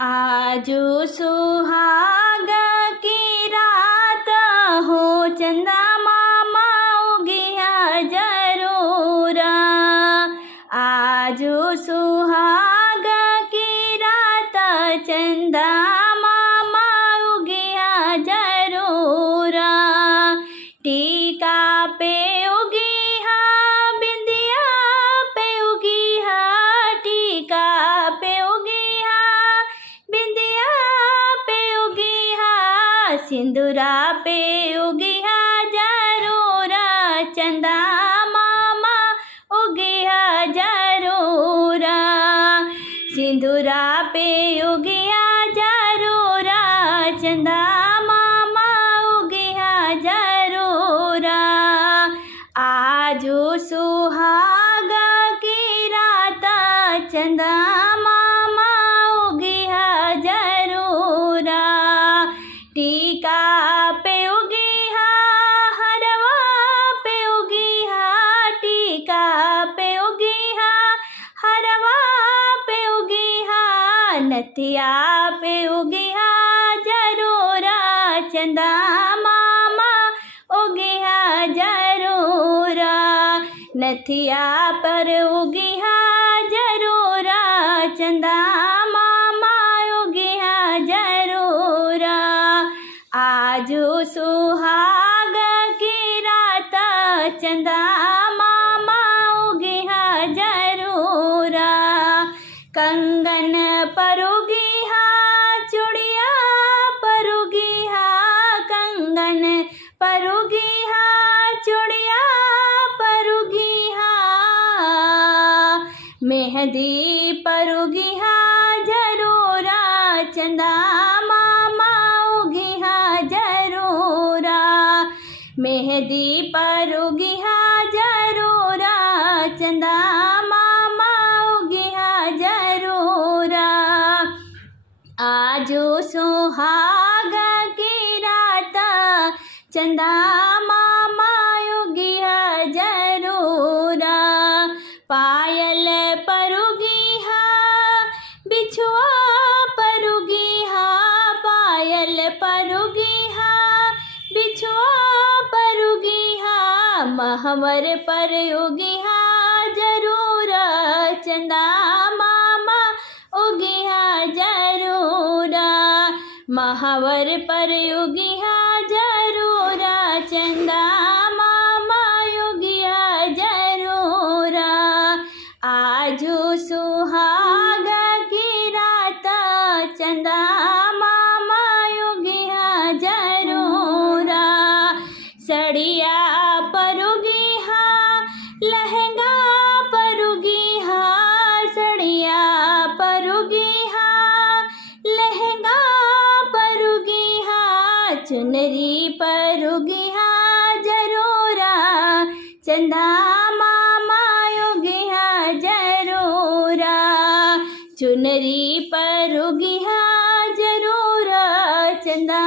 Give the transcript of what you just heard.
आजू सुहाग की रात हो, चंदा मामा उगिया जरूर। आजू सुहाग की रात, चंदा मामा उगिया जरूर। टीका पे उगी हा, बिंदिया पे उगी हा, टीका पे उगी हा, बिंदिया पे उगी हा, सिंदूरा पे उगी हा जरूर। चंदा मामा उगी हा जरूर। सिंदूरा पे उगी हा जरूर, चंदा मामा उगी हा जरूर। आजू सुहाग की रात, चंदा मामा उगी हा जरूर। टीका पे उगी हा, हरवा पे उगी हा, टीका पे उगी हा, हरवा पे उगी हा, नथिया पे उगी हा जरूर। चंदा मामा उगी हा जरूर। नथिया पर उगी हा जरूर, चंदा मामा उगी हा जरूर। आजू सुहाग की रात, चंदा मामा उगी हा जरूर। कंगन पर उगी हा, चूड़िया पर उगी हा, कंगन पर उगी हा, चूड़िया पर उगी हा, मेहंदी पर उगी हा जरूर। चंदा मामा उगी हा जरूर। मेहंदी पर उगी हा जरूर, चंदा मामा उगी हा जरूर। आजू सुहाग की रात, चंदा मामा उगी हा जरूर। पायल पर उगी हा, बिछुआ पर उगी हा, पायल पर उगी हा, बिछुआ पर उगी हा, महवर पर उगी हा जरूर। चंदा मामा उगी हा जरूर। महावर पर उगी हा जरूर, चंदा मामा उगी हा जरूर। आजू सुहाग की रात, चंदा मामा उगी हा जरूर। सड़िया पर उगी हा, लहंगा पर उगी हा, सड़िया पर उगी हा, लहंगा पर उगी हा, चुनरी पर उगी हा जरूर। चंदा मामा उगी हा जरूर। चुनरी पर उगी हा जरूर, चंदा